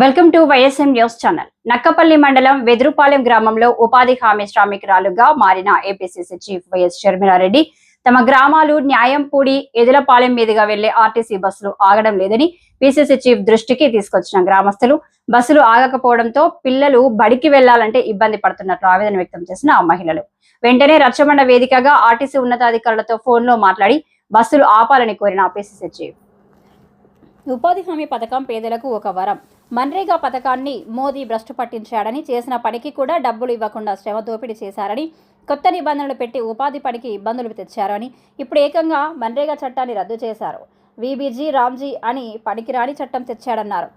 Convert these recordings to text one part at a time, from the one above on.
Welcome to YSM news channel. Nakkapalli మండలం వెదురుపాలెం గ్రామంలో ఉపాధి హామీ శ్రామికురాలుగా మారిన ఏపీసీసీ చీఫ్ వైఎస్ షర్మిలారెడ్డి తమ గ్రామాలు న్యాయంపూడి ఎదులపాలెం మీదుగా వెళ్లే ఆర్టీసీ బస్సులు ఆగడం లేదని పీసీసీ చీఫ్ దృష్టికి తీసుకొచ్చిన గ్రామస్తులు బస్సులు ఆగకపోవడంతో పిల్లలు బడికి వెళ్లాలంటే ఇబ్బంది పడుతున్నట్లు ఆవేదన వ్యక్తం చేసిన మహిళలు వెంటనే రచ్చబండ వేదికగా ఆర్టీసీ ఉన్నతాధికారులతో ఫోన్లో మాట్లాడి బస్సులు ఆపాలని కోరిన పీసీసీ చీఫ్. ఉపాధి హామీ పథకం పేదలకు ఒక వరం. మన్రేగా పథకాన్ని మోదీ భ్రష్టు పట్టించాడని, చేసిన పనికి కూడా డబ్బులు ఇవ్వకుండా శ్రమ దోపిడీ చేశారని, కొత్త నిబంధనలు పెట్టి ఉపాధి పనికి ఇబ్బందులు తెచ్చారని, ఇప్పుడు ఏకంగా మన్రేగా చట్టాన్ని రద్దు చేశారు. వీబీజీ రామ్జీ అని పనికిరాని చట్టం తెచ్చాడన్నారు.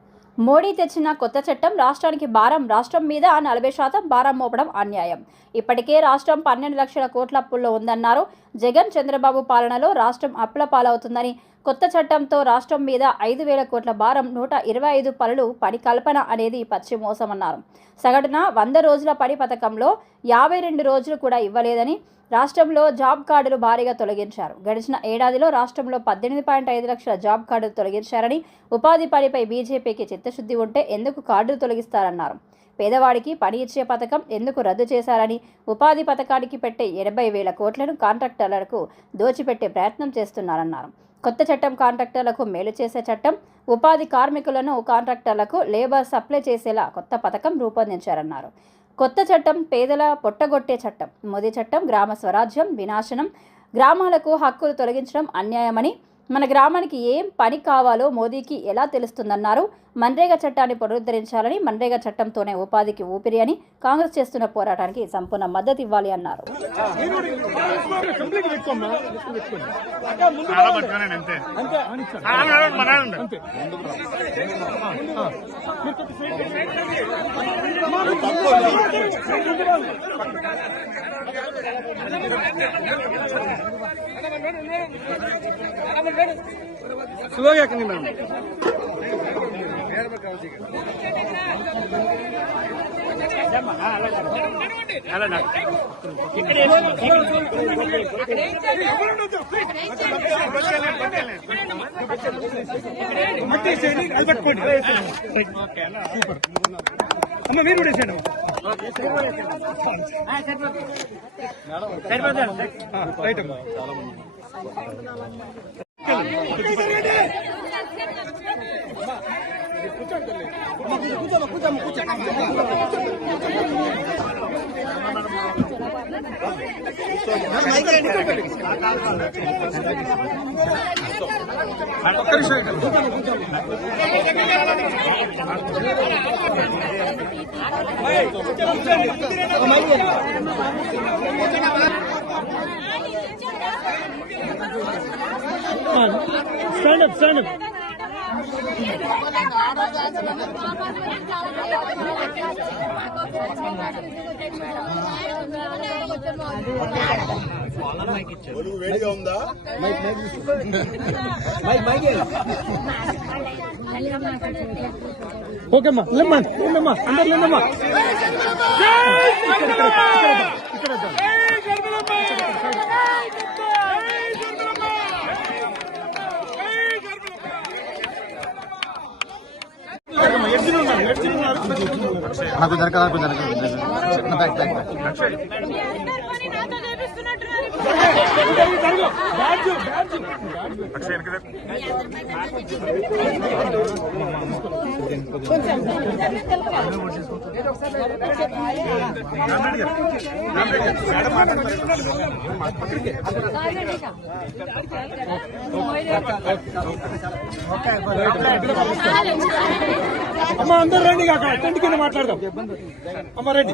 మోడీ తెచ్చిన కొత్త చట్టం రాష్ట్రానికి భారం. రాష్ట్రం మీద 40% భారం మోపడం అన్యాయం. ఇప్పటికే రాష్ట్రం 12 లక్షల కోట్ల అప్పుల్లో ఉందన్నారు. జగన్ చంద్రబాబు పాలనలో రాష్ట్రం అప్పుల పాలవుతుందని, కొత్త చట్టంతో రాష్ట్రం మీద 5,000 కోట్ల భారం, 125 పనులు పని కల్పన అనేది పచ్చి మోసమన్నారు. సగటున 100 రోజుల పని పథకంలో 52 రోజులు కూడా ఇవ్వలేదని, రాష్ట్రంలో జాబ్ కార్డులు భారీగా తొలగించారు. గడిచిన ఏడాదిలో రాష్ట్రంలో 18.5 లక్షల జాబ్ కార్డులు తొలగించారని, ఉపాధి పనిపై బీజేపీకి చిత్తశుద్ధి ఉంటే ఎందుకు కార్డులు తొలగిస్తారన్నారు. పేదవాడికి పని ఇచ్చే పథకం ఎందుకు రద్దు చేశారని, ఉపాధి పథకానికి పెట్టే 80,000 కోట్లను కాంట్రాక్టర్లకు దోచిపెట్టే ప్రయత్నం చేస్తున్నారన్నారు. కొత్త చట్టం కాంట్రాక్టర్లకు మేలు చేసే చట్టం. ఉపాధి కార్మికులను కాంట్రాక్టర్లకు లేబర్ సప్లై చేసేలా కొత్త పథకం రూపొందించారన్నారు. కొత్త చట్టం పేదల పొట్టగొట్టే చట్టం. మోదీ చట్టం గ్రామ స్వరాజ్యం వినాశనం. గ్రామాలకు హక్కులు తొలగించడం అన్యాయమని, మన గ్రామానికి ఏం పని కావాలో మోదీకి ఎలా తెలుస్తుందన్నారు. మన్రేగా చట్టాన్ని పునరుద్ధరించాలని, మన్రేగా చట్టంతోనే ఉపాధికి ఊపిరి అని, కాంగ్రెస్ చేస్తున్న పోరాటానికి సంపూర్ణ మద్దతు ఇవ్వాలి అన్నారు. Stand up, stand up. వేడిగా ఉందా? ఓకే అమ్మా, లేమ్మా అందరు లేమ్మా. నాకు జరగదు అమ్మ అందరు రండి, కాక కింద మాట్లాడదాం. అమ్మ రండి.